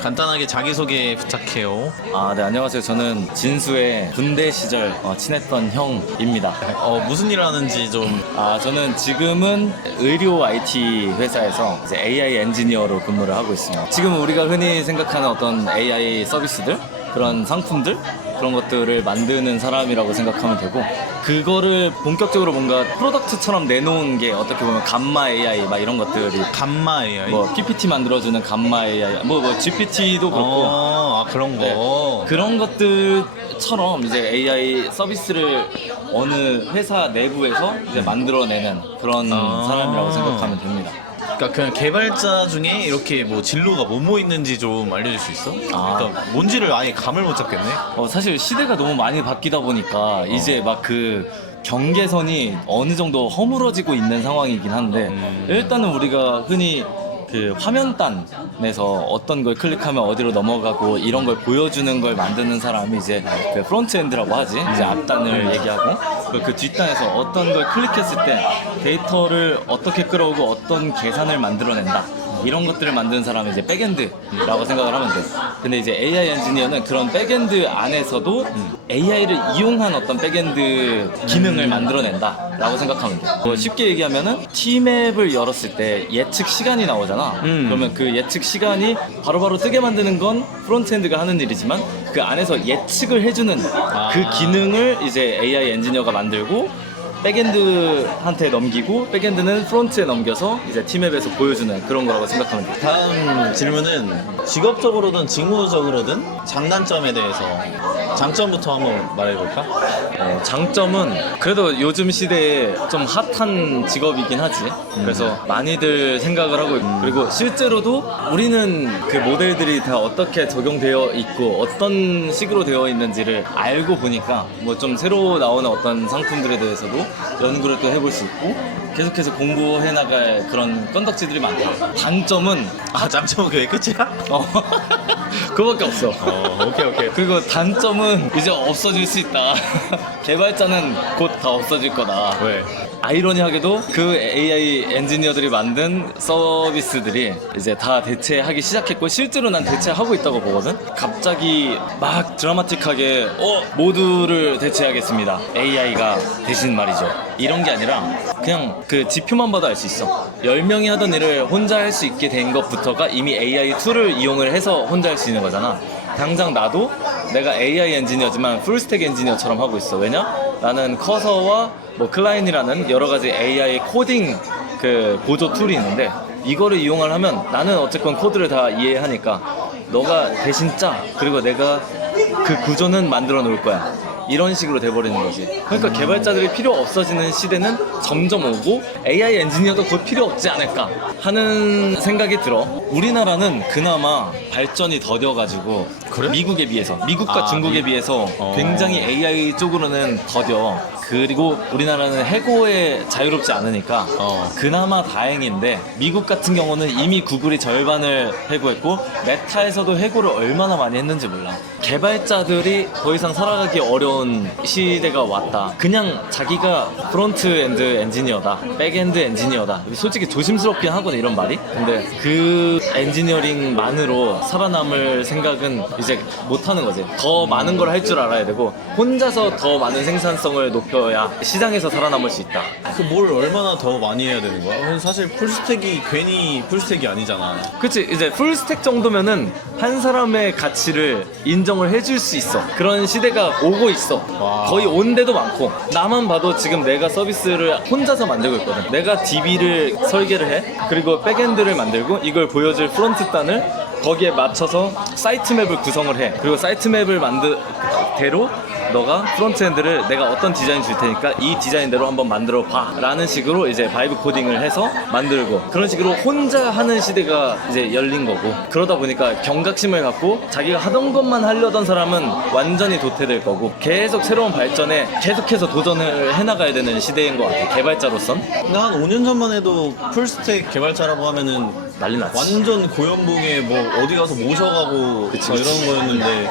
간단하게 자기소개 부탁해요. 네, 안녕하세요. 저는 진수의 군대 시절 친했던 형입니다. 무슨 일 하는지 좀. 저는 지금은 의료 IT 회사에서 이제 AI 엔지니어로 근무를 하고 있습니다. 지금 우리가 흔히 생각하는 어떤 AI 서비스들, 그런 상품들, 그런 것들을 만드는 사람이라고 생각하면 되고, 그거를 본격적으로 뭔가 프로덕트처럼 내놓은 게 어떻게 보면 감마 AI 막 이런 것들이, 감마 AI? 뭐 PPT 만들어주는 감마 AI, 뭐 GPT도 그렇고, 그런 거. 네. 그런 것들처럼 이제 AI 서비스를 어느 회사 내부에서 이제 만들어내는 그런 사람이라고 생각하면 됩니다. 그러니까 그냥 개발자 중에 이렇게 뭐 진로가 뭐뭐 있는지 좀 알려줄 수 있어? 그러니까 뭔지를 아예 감을 못 잡겠네. 사실 시대가 너무 많이 바뀌다 보니까 이제 막 그 경계선이 어느 정도 허물어지고 있는 상황이긴 한데, 일단은 우리가 흔히 그 화면단에서 어떤 걸 클릭하면 어디로 넘어가고 이런 걸 보여주는 걸 만드는 사람이 이제 그 프론트엔드라고 하지. 이제 앞단을 얘기하고, 그 뒷단에서 어떤 걸 클릭했을 때 데이터를 어떻게 끌어오고 어떤 계산을 만들어낸다, 이런 것들을 만드는 사람이 이제 백엔드라고 생각을 하면 돼. 근데 이제 AI 엔지니어는 그런 백엔드 안에서도 AI를 이용한 어떤 백엔드 기능을 만들어낸다라고 생각하면 돼. 뭐 쉽게 얘기하면은 T맵을 열었을 때 예측 시간이 나오잖아. 그러면 그 예측 시간이 바로바로 뜨게 만드는 건 프론트엔드가 하는 일이지만, 그 안에서 예측을 해주는 그 기능을 이제 AI 엔지니어가 만들고 백엔드한테 넘기고, 백엔드는 프론트에 넘겨서 이제 T맵에서 보여주는 그런 거라고 생각하면 돼요. 다음 질문은 직업적으로든 직무적으로든 장단점에 대해서 장점부터 한번 말해볼까? 장점은 그래도 요즘 시대에 좀 핫한 직업이긴 하지. 그래서 많이들 생각을 하고 있고, 그리고 실제로도 우리는 그 모델들이 다 어떻게 적용되어 있고 어떤 식으로 되어 있는지를 알고 보니까 뭐 좀 새로 나오는 어떤 상품들에 대해서도 연구를 또 해볼 수 있고 계속해서 공부해 나갈 그런 건덕지들이 많다. 단점은 장점은 그게 끝이야? 그거밖에 없어. 오케이. 그리고 단점은 이제 없어질 수 있다. 개발자는 곧 다 없어질 거다. 왜? 아이러니하게도 그 AI 엔지니어들이 만든 서비스들이 이제 다 대체하기 시작했고, 실제로 난 대체하고 있다고 보거든. 갑자기 막 드라마틱하게 모두를 대체하겠습니다, AI가 대신 말이죠, 이런 게 아니라 그냥 그 지표만 봐도 알 수 있어. 10명이 하던 일을 혼자 할 수 있게 된 것부터가 이미 AI 툴을 이용을 해서 혼자 할 수 있는 거잖아. 당장 나도 내가 AI 엔지니어지만 풀스택 엔지니어처럼 하고 있어. 왜냐? 나는 커서와 뭐 클라인이라는 여러 가지 AI 코딩 그 보조 툴이 있는데, 이거를 이용을 하면 나는 어쨌건 코드를 다 이해하니까 너가 대신 짜, 그리고 내가 그 구조는 만들어 놓을 거야, 이런 식으로 돼버리는 거지. 그러니까 개발자들이 필요 없어지는 시대는 점점 오고, AI 엔지니어도 곧 필요 없지 않을까 하는 생각이 들어. 우리나라는 그나마 발전이 더뎌가지고, 그래? 미국에 비해서, 미국과 중국에 미국? 비해서 굉장히 AI 쪽으로는 더뎌. 그리고 우리나라는 해고에 자유롭지 않으니까 그나마 다행인데, 미국 같은 경우는 이미 구글이 절반을 해고했고, 메타에서도 해고를 얼마나 많이 했는지 몰라. 개발자들이 더 이상 살아가기 어려운 시대가 왔다. 그냥 자기가 프론트엔드 엔지니어다, 백엔드 엔지니어다. 솔직히 조심스럽긴 하거든, 이런 말이. 근데 그 엔지니어링만으로 살아남을 생각은 이제 못하는 거지. 더 많은 걸 할 줄 알아야 되고, 혼자서 더 많은 생산성을 높여야 시장에서 살아남을 수 있다. 뭘 얼마나 더 많이 해야 되는 거야? 사실 풀스택이 괜히 풀스택이 아니잖아. 그치, 이제 풀스택 정도면은 한 사람의 가치를 인정을 해줄 수 있어. 그런 시대가 오고 있어. 와. 거의 온 데도 많고. 나만 봐도 지금 내가 서비스를 혼자서 만들고 있거든. 내가 DB를 설계를 해, 그리고 백엔드를 만들고, 이걸 보여줄 프론트 단을 거기에 맞춰서 사이트 맵을 구성을 해. 그리고 사이트 맵을 대로 너가 프론트엔드를 내가 어떤 디자인 줄 테니까 이 디자인대로 한번 만들어 봐 라는 식으로 이제 바이브 코딩을 해서 만들고, 그런 식으로 혼자 하는 시대가 이제 열린 거고, 그러다 보니까 경각심을 갖고 자기가 하던 것만 하려던 사람은 완전히 도태될 거고, 계속 새로운 발전에 계속해서 도전을 해나가야 되는 시대인 것 같아, 개발자로선. 근데 한 5년 전만 해도 풀스택 개발자라고 하면은 난리 났지. 완전 고연봉에 뭐 어디 가서 모셔가고 이런 거였는데,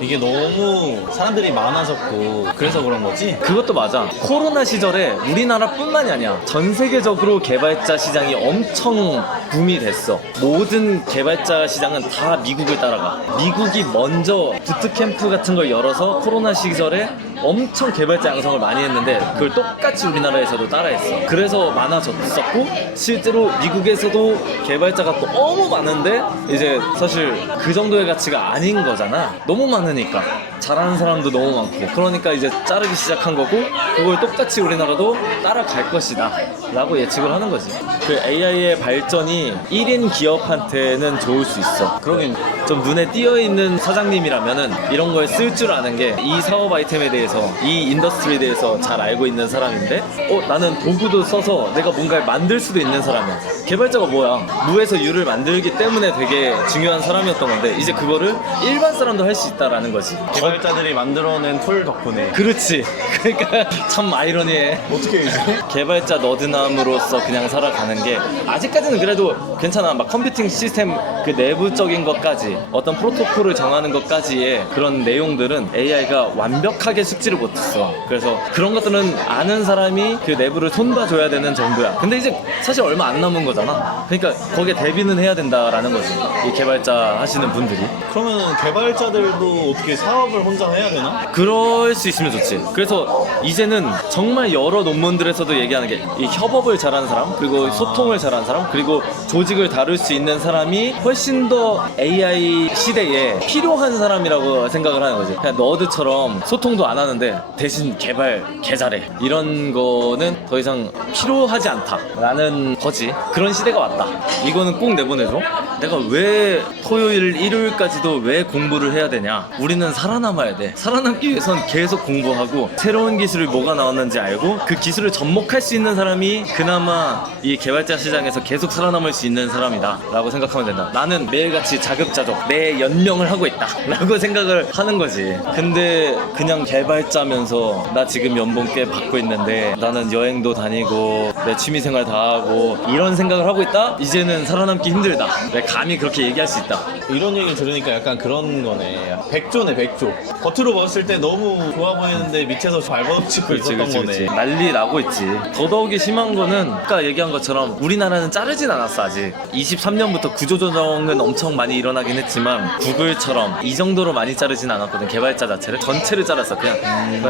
이게 너무 사람들이 많아졌고 그래서 그런 거지? 그것도 맞아. 코로나 시절에 우리나라뿐만이 아니야, 전 세계적으로 개발자 시장이 엄청 붐이 됐어. 모든 개발자 시장은 다 미국을 따라가. 미국이 먼저 부트캠프 같은 걸 열어서 코로나 시절에 엄청 개발자 양성을 많이 했는데 그걸 똑같이 우리나라에서도 따라했어. 그래서 많아졌었고 실제로 미국에서도 개발자가 너무 많은데 이제 사실 그 정도의 가치가 아닌 거잖아. 너무 많으니까 잘하는 사람도 너무 많고 그러니까 이제 자르기 시작한 거고 그걸 똑같이 우리나라도 따라갈 것이다 라고 예측을 하는 거지. 그 AI의 발전이 1인 기업한테는 좋을 수 있어. 그러긴 좀 눈에 띄어있는 사장님이라면은 이런 걸 쓸 줄 아는 게 이 사업 아이템에 대해서 이 인더스트리에 대해서 잘 알고 있는 사람인데 나는 도구도 써서 내가 뭔가를 만들 수도 있는 사람이야. 개발자가 뭐야? 무에서 유를 만들기 때문에 되게 중요한 사람이었던 건데 이제 그거를 일반 사람도 할 수 있다라는 거지. 개발자들이 만들어낸 툴 덕분에. 그렇지. 그러니까 참 아이러니해. 어떻게 이제? 개발자 너드남으로서 그냥 살아가는 게 아직까지는 그래도 괜찮아. 막 컴퓨팅 시스템 그 내부적인 것까지 어떤 프로토콜을 정하는 것까지의 그런 내용들은 AI가 완벽하게 숙지를 못했어. 그래서 그런 것들은 아는 사람이 그 내부를 손봐줘야 되는 정도야. 근데 이제 사실 얼마 안 남은 거잖아. 그러니까 거기에 대비는 해야 된다라는 거지. 이 개발자 하시는 분들이. 그러면 개발자들도 어떻게 사업을 혼자 해야 되나? 그럴 수 있으면 좋지. 그래서 이제는 정말 여러 논문들에서도 얘기하는 게 이 협업을 잘하는 사람, 그리고 소통을 잘하는 사람, 그리고 조직을 다룰 수 있는 사람이 훨씬 더 AI 시대에 필요한 사람이라고 생각을 하는 거지. 그냥 너드처럼 소통도 안 하는데 대신 개발 개 잘해 이런 거는 더 이상 필요하지 않다라는 거지. 그런 시대가 왔다. 이거는 꼭 내보내줘. 내가 왜 토요일 일요일까지도 왜 공부를 해야 되냐. 우리는 살아남아야 돼. 살아남기 위해선 계속 공부하고 새로운 기술이 뭐가 나왔는지 알고 그 기술을 접목할 수 있는 사람이 그나마 이 개발자 시장에서 계속 살아남을 수 있는 사람이다 라고 생각하면 된다. 나는 매일같이 자급자족 내 연명을 하고 있다 라고 생각을 하는 거지. 근데 그냥 개발자면서 나 지금 연봉 꽤 받고 있는데 나는 여행도 다니고 내 취미생활 다 하고 이런 생각을 하고 있다? 이제는 살아남기 힘들다. 내가 감히 그렇게 얘기할 수 있다. 이런 얘기 들으니까 약간 그런 거네. 백조네, 백조. 겉으로 봤을 때 너무 좋아 보이는데 밑에서 발버둥치고 있었던 거네. 난리 나고 있지. 더더욱이 심한 거는 아까 얘기한 것처럼 우리나라는 자르진 않았어 아직. 23년부터 구조조정은 엄청 많이 일어나긴 했지만 구글처럼 이 정도로 많이 자르진 않았거든. 개발자 자체를 전체를 잘랐어. 그냥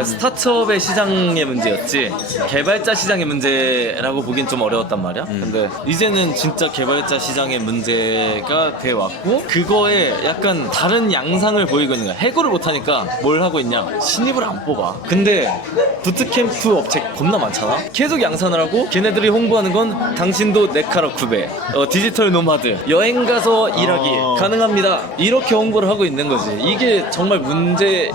스타트업의 시장의 문제였지 개발자 시장의 문제라고 보긴 좀 어려웠단 말이야. 근데 이제는 진짜 개발자 시장의 문제가 돼 왔고 그거에 약간 다른 양상을 보이고 있는 거야. 해고를 못하니까 뭘 하고 있냐, 신입을 안 뽑아. 근데 부트캠프 업체 겁나 많잖아. 계속 양산을 하고 걔네들이 홍보하는 건 당신도 네카라 쿠베 디지털 노마드 여행 가서 일하기 가능합니다 이렇게 홍보를 하고 있는 거지. 이게 정말 문제야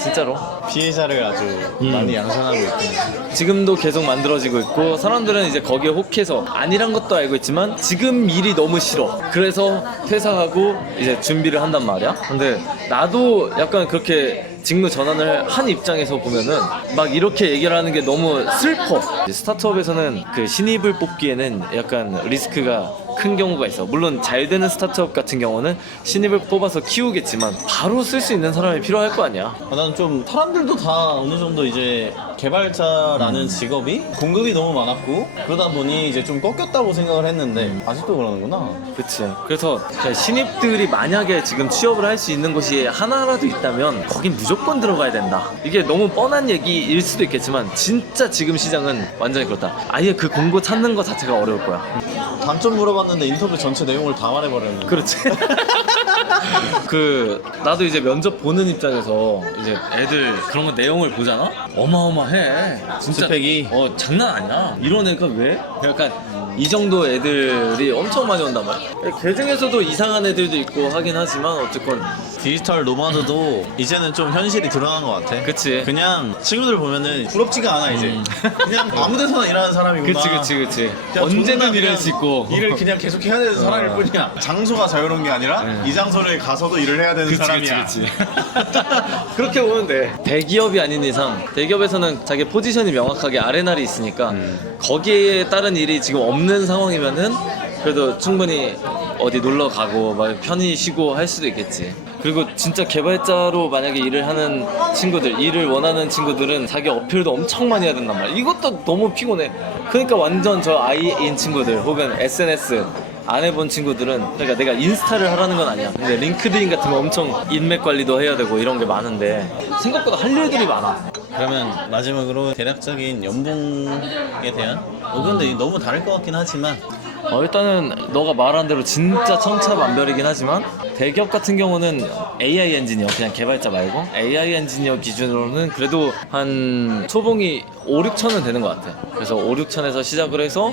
진짜로. 피해자를 아주 많이 양산하고 있군요. 지금도 계속 만들어지고 있고 사람들은 이제 거기에 혹해서 아니란 것도 알고 있지만 지금 일이 너무 싫어. 그래서 퇴사하고 이제 준비를 한단 말이야. 근데 나도 약간 그렇게 직무 전환을 한 입장에서 보면은 막 이렇게 얘기를 하는 게 너무 슬퍼. 스타트업에서는 그 신입을 뽑기에는 약간 리스크가 큰 경우가 있어. 물론 잘 되는 스타트업 같은 경우는 신입을 뽑아서 키우겠지만 바로 쓸 수 있는 사람이 필요할 거 아니야. 나는 좀 사람들도 다 어느 정도 이제 개발자라는 직업이 공급이 너무 많았고 그러다 보니 이제 좀 꺾였다고 생각을 했는데 아직도 그러는구나. 그치. 그래서 신입들이 만약에 지금 취업을 할 수 있는 곳이 하나라도 있다면 거긴 무조건 들어가야 된다. 이게 너무 뻔한 얘기일 수도 있겠지만 진짜 지금 시장은 완전히 그렇다. 아예 그 공고 찾는 것 자체가 어려울 거야. 단점 물어봤는데 인터뷰 전체 내용을 다 말해버렸네. 그렇지. 나도 이제 면접 보는 입장에서 이제 애들 그런 거 내용을 보잖아? 어마어마해. 진짜. 스펙이? 장난 아니야. 이런 애가 왜? 약간 이 정도 애들이 엄청 많이 온단 말이야. 걔 중에서도 이상한 애들도 있고 하긴 하지만 어쨌건 디지털 노마드도 이제는 좀 현실이 드러난 것 같아. 그치. 그냥 친구들 보면은 부럽지가 않아 이제. 그냥 아무 데서나 일하는 사람이구나. 그치. 그냥 언제든 존나 일할 그냥 수 있고. 일을 그냥 계속 해야 되는 사람일 뿐이야. 장소가 자유로운 게 아니라 이 장소를 가서도 일을 해야 되는 사람이야. 그치. 그렇게 보면 돼. 대기업이 아닌 이상 대기업에서는 자기 포지션이 명확하게 아레날이 있으니까 거기에 따른 일이 지금 없는 상황이면은 그래도 충분히 어디 놀러 가고 막 편히 쉬고 할 수도 있겠지. 그리고 진짜 개발자로 만약에 일을 하는 친구들, 일을 원하는 친구들은 자기 어필도 엄청 많이 해야 된단 말이야. 이것도 너무 피곤해. 그러니까 완전 저 I인 친구들 혹은 SNS 안 해본 친구들은, 그러니까 내가 인스타를 하라는 건 아니야. 근데 링크드인 같은 거 엄청 인맥 관리도 해야 되고 이런 게 많은데 생각보다 할 일들이 많아. 그러면 마지막으로 대략적인 연봉에 대한 근데 이게 너무 다를 것 같긴 하지만 일단은 너가 말한 대로 진짜 천차만별이긴 하지만 대기업 같은 경우는 AI 엔지니어, 그냥 개발자 말고 AI 엔지니어 기준으로는 그래도 한 초봉이 5, 6천은 되는 것 같아. 그래서 5, 6천에서 시작을 해서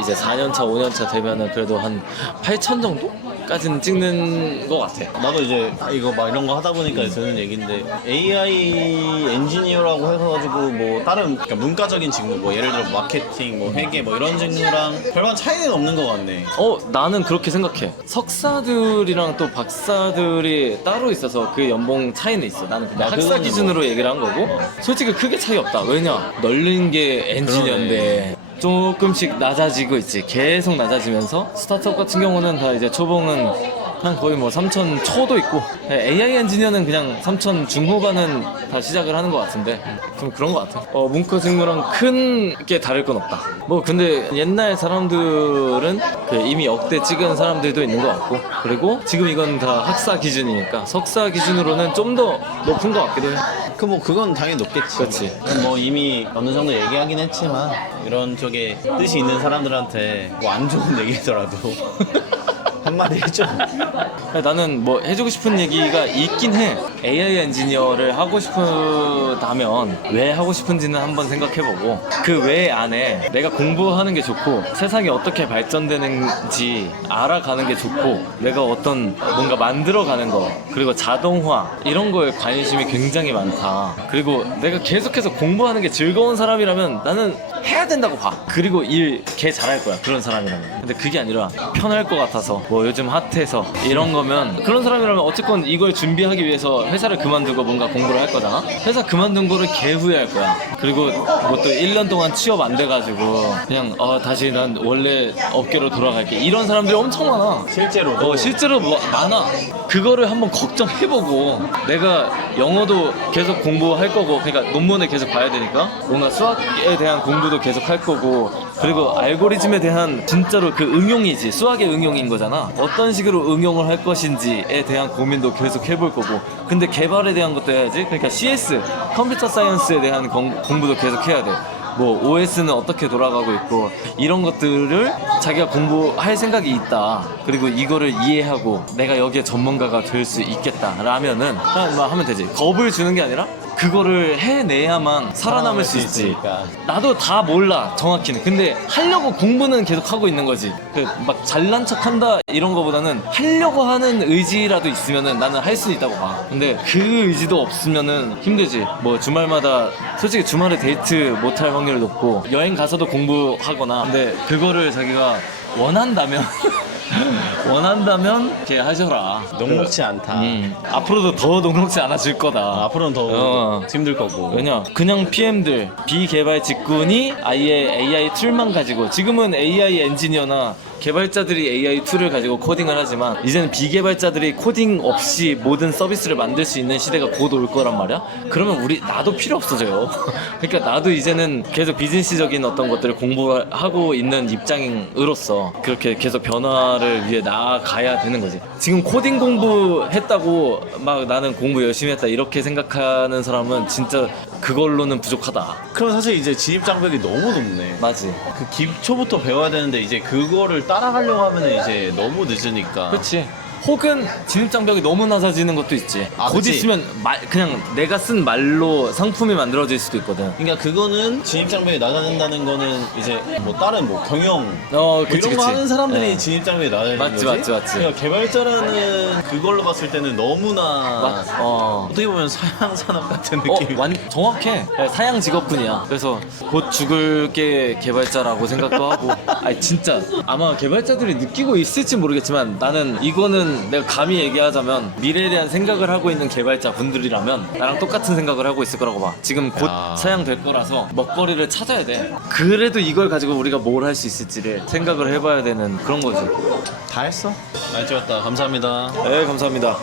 이제 4년차, 5년차 되면은 그래도 한 8천 정도까지는 찍는 것 같아. 나도 이제 이거 막 이런 거 하다 보니까 드는 얘기인데 AI 엔지니어라고 해가지고 뭐 다른 그러니까 문과적인 직무 뭐 예를 들어 마케팅 뭐 회계 뭐 이런 직무랑 별반 차이는 없는 것 같네. 나는 그렇게 생각해. 석사들이랑 또 박사들이 따로 있어서 그 연봉 차이는 있어. 나는 그냥 학사 그거는 기준으로 얘기를 한 거고 솔직히 크게 차이 없다. 왜냐? 널린 게 엔지니어인데 조금씩 낮아지고 있지. 계속 낮아지면서 스타트업 같은 경우는 다 이제 초봉은 한 거의 뭐 3천 초도 있고 AI 엔지니어는 그냥 3천 중후반은 다 시작을 하는 것 같은데 좀 그런 것 같아. 문과 직무랑 큰 게 다를 건 없다. 뭐 근데 옛날 사람들은 그 이미 역대 찍은 사람들도 있는 것 같고, 그리고 지금 이건 다 학사 기준이니까 석사 기준으로는 좀 더 높은 것 같기도 해. 그건 당연히 높겠지. 그렇지. 뭐 이미 어느 정도 얘기하긴 했지만 이런 쪽에 뜻이 있는 사람들한테 뭐 안 좋은 얘기더라도 한마디 해줘. 나는 뭐 해주고 싶은 얘기가 있긴 해. AI 엔지니어를 하고 싶다면 왜 하고 싶은지는 한번 생각해보고 그 외 안에 내가 공부하는 게 좋고 세상이 어떻게 발전되는지 알아가는 게 좋고 내가 어떤 뭔가 만들어가는 거 그리고 자동화 이런 거에 관심이 굉장히 많다. 그리고 내가 계속해서 공부하는 게 즐거운 사람이라면 나는 해야 된다고 봐. 그리고 일 개 잘할 거야, 그런 사람이라면. 근데 그게 아니라 편할 것 같아서 뭐 요즘 핫해서 이런 거면, 그런 사람이라면 어쨌건 이걸 준비하기 위해서 회사를 그만두고 뭔가 공부를 할 거잖아. 회사 그만둔 거를 개 후회할 거야. 그리고 뭐 또 1년 동안 취업 안 돼가지고 그냥 다시 난 원래 업계로 돌아갈게, 이런 사람들이 엄청 많아. 실제로. 실제로 뭐 많아. 그거를 한번 걱정해보고 내가 영어도 계속 공부할 거고, 그러니까 논문을 계속 봐야 되니까 뭔가 수학에 대한 공부도 계속 할 거고, 그리고 알고리즘에 대한 진짜로 그 응용이지, 수학의 응용인 거잖아. 어떤 식으로 응용을 할 것인지에 대한 고민도 계속 해볼 거고, 근데 개발에 대한 것도 해야지. 그러니까 CS, 컴퓨터 사이언스에 대한 공부도 계속 해야 돼. 뭐 OS는 어떻게 돌아가고 있고 이런 것들을 자기가 공부할 생각이 있다. 그리고 이거를 이해하고 내가 여기에 전문가가 될 수 있겠다 라면은 그냥 막 하면 되지. 겁을 주는 게 아니라 그거를 해내야만 살아남을 수 있지. 나도 다 몰라 정확히는. 근데 하려고 공부는 계속 하고 있는 거지. 막 잘난 척한다 이런 거보다는 하려고 하는 의지라도 있으면은 나는 할 수 있다고 봐. 근데 그 의지도 없으면은 힘들지. 뭐 주말마다 솔직히 주말에 데이트 못할 확률이 높고 여행 가서도 공부하거나. 근데 그거를 자기가 원한다면 이렇게 하셔라. 녹록지 않다. 앞으로도 더 녹록지 않아질 거다. 앞으로는 더 힘들 거고. 왜냐, 그냥 PM들 비개발 직군이 아예 AI 툴만 가지고, 지금은 AI 엔지니어나 개발자들이 AI 툴을 가지고 코딩을 하지만 이제는 비개발자들이 코딩 없이 모든 서비스를 만들 수 있는 시대가 곧 올 거란 말이야. 그러면 나도 필요 없어져요. 그러니까 나도 이제는 계속 비즈니스적인 어떤 것들을 공부하고 있는 입장으로서 그렇게 계속 변화를 위해 나아가야 되는 거지. 지금 코딩 공부했다고 막 나는 공부 열심히 했다 이렇게 생각하는 사람은 진짜 그걸로는 부족하다. 그럼 사실 이제 진입 장벽이 너무 높네. 맞지. 그 기초부터 배워야 되는데 이제 그거를 따라가려고 하면 이제 너무 늦으니까. 그렇지. 혹은 진입 장벽이 너무 낮아지는 것도 있지. 곧 그치. 있으면 그냥 내가 쓴 말로 상품이 만들어질 수도 있거든. 그러니까 그거는 진입 장벽이 낮아진다는 거는 이제 뭐 다른 뭐 경영 그치, 뭐 이런 그치. 거 하는 사람들이 네. 진입 장벽이 낮아지는 맞지, 거지. 맞지. 그러니까 개발자라는 그걸로 봤을 때는 너무나 어. 어떻게 보면 사양 산업 같은 느낌. 정확해. 사양 직업군이야. 그래서 곧 죽을 게 개발자라고 생각도 하고. 아니 진짜 아마 개발자들이 느끼고 있을지 모르겠지만 나는 이거는 내가 감히 얘기하자면 미래에 대한 생각을 하고 있는 개발자 분들이라면 나랑 똑같은 생각을 하고 있을 거라고 봐. 지금 곧 사양될 거라서 먹거리를 찾아야 돼. 그래도 이걸 가지고 우리가 뭘 할 수 있을지를 생각을 해봐야 되는 그런 거지. 다 했어? 많이 찍었다. 감사합니다. 네, 감사합니다.